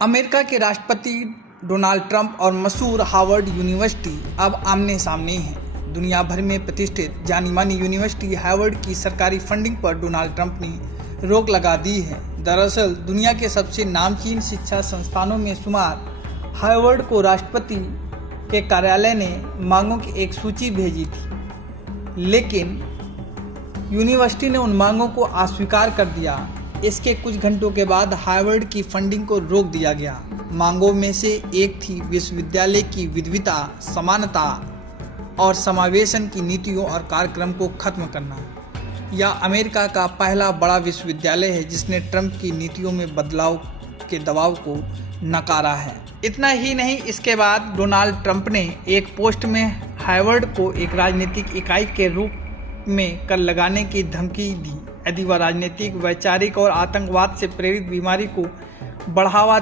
America के राष्ट्रपति Donald Trump और मशहूर हार्वर्ड यूनिवर्सिटी अब आमने सामने हैं। दुनिया भर में प्रतिष्ठित जानी मानी यूनिवर्सिटी हार्वर्ड की सरकारी फंडिंग पर डोनाल्ड ट्रंप ने रोक लगा दी है। दरअसल दुनिया के सबसे नामचीन शिक्षा संस्थानों में शुमार हार्वर्ड को राष्ट्रपति के कार्यालय ने मांगों की एक सूची भेजी थी, लेकिन यूनिवर्सिटी ने उन मांगों को अस्वीकार कर दिया। इसके कुछ घंटों के बाद हार्वर्ड की फंडिंग को रोक दिया गया। मांगों में से एक थी विश्वविद्यालय की विविधता, समानता और समावेशन की नीतियों और कार्यक्रम को खत्म करना। यह अमेरिका का पहला बड़ा विश्वविद्यालय है जिसने ट्रंप की नीतियों में बदलाव के दबाव को नकारा है। इतना ही नहीं, इसके बाद डोनाल्ड ट्रंप ने एक पोस्ट में हार्वर्ड को एक राजनीतिक इकाई के रूप में कर लगाने की धमकी दी यदि वह राजनीतिक, वैचारिक और आतंकवाद से प्रेरित बीमारी को बढ़ावा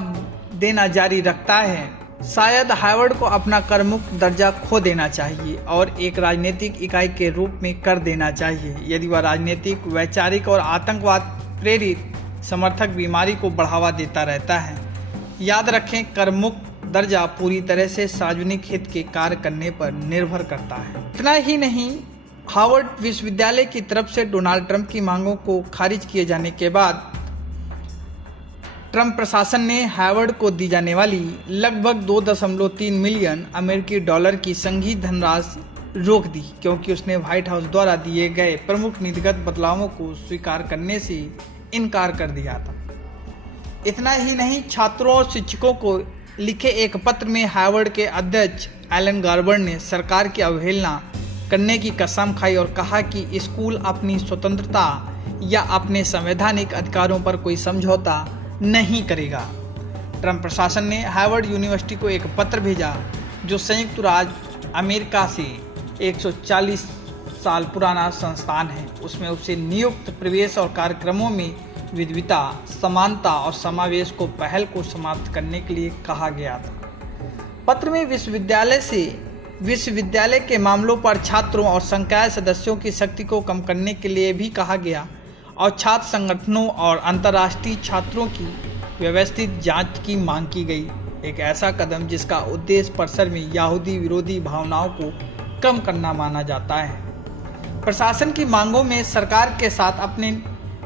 देना जारी रखता है। शायद हार्वर्ड को अपना करमुक्त दर्जा खो देना चाहिए और एक राजनीतिक इकाई के रूप में कर देना चाहिए यदि वह राजनीतिक, वैचारिक और आतंकवाद प्रेरित समर्थक बीमारी को बढ़ावा देता रहता है। याद रखें, करमुक्त दर्जा पूरी तरह से सार्वजनिक हित के कार्य करने पर निर्भर करता है। इतना ही नहीं, हार्वर्ड विश्वविद्यालय की तरफ से डोनाल्ड ट्रंप की मांगों को खारिज किए जाने के बाद ट्रंप प्रशासन ने हार्वर्ड को दी जाने वाली लगभग 2.3 मिलियन अमेरिकी डॉलर की संघीय धनराशि रोक दी, क्योंकि उसने व्हाइट हाउस द्वारा दिए गए प्रमुख नीतिगत बदलावों को स्वीकार करने से इनकार कर दिया था। इतना ही नहीं, छात्रों और शिक्षकों को लिखे एक पत्र में हार्वर्ड के अध्यक्ष एलन गार्बर ने सरकार की अवहेलना करने की कसम खाई और कहा कि स्कूल अपनी स्वतंत्रता या अपने संवैधानिक अधिकारों पर कोई समझौता नहीं करेगा। ट्रंप प्रशासन ने हार्वर्ड यूनिवर्सिटी को एक पत्र भेजा जो संयुक्त राज्य अमेरिका से 140 साल पुराना संस्थान है। उसमें उसे नियुक्त प्रवेश और कार्यक्रमों में विविधता, समानता और समावेश को पहल को समाप्त करने के लिए कहा गया था। पत्र में विश्वविद्यालय के मामलों पर छात्रों और संकाय सदस्यों की शक्ति को कम करने के लिए भी कहा गया और छात्र संगठनों और अंतर्राष्ट्रीय छात्रों की व्यवस्थित जांच की मांग की गई। एक ऐसा कदम जिसका उद्देश्य परिसर में यहूदी विरोधी भावनाओं को कम करना माना जाता है। प्रशासन की मांगों में सरकार के साथ अपने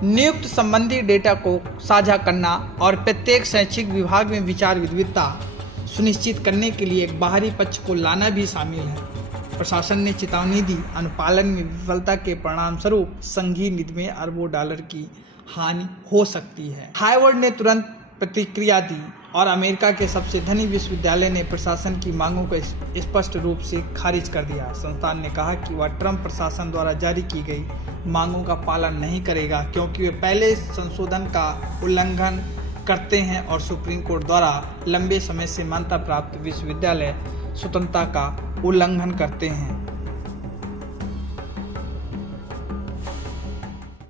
नियुक्त संबंधी डेटा को साझा करना और प्रत्येक शैक्षिक विभाग में विचार विविधता सुनिश्चित करने के लिए एक बाहरी पक्ष को लाना भी शामिल है। प्रशासन ने चेतावनी दी, अनुपालन में विफलता के परिणामस्वरूप संघीय निधि में अरबों डॉलर की हानि हो सकती है। हार्वर्ड ने तुरंत प्रतिक्रिया दी और अमेरिका के सबसे धनी विश्वविद्यालय ने प्रशासन की मांगों को स्पष्ट रूप से खारिज कर दिया। संस्थान ने कहा कि वह ट्रंप प्रशासन द्वारा जारी की गई मांगों का पालन नहीं करेगा, क्योंकि वे पहले संशोधन का उल्लंघन करते हैं और सुप्रीम कोर्ट द्वारा लंबे समय से मान्यता प्राप्त विश्वविद्यालय स्वतंत्रता का उल्लंघन करते हैं।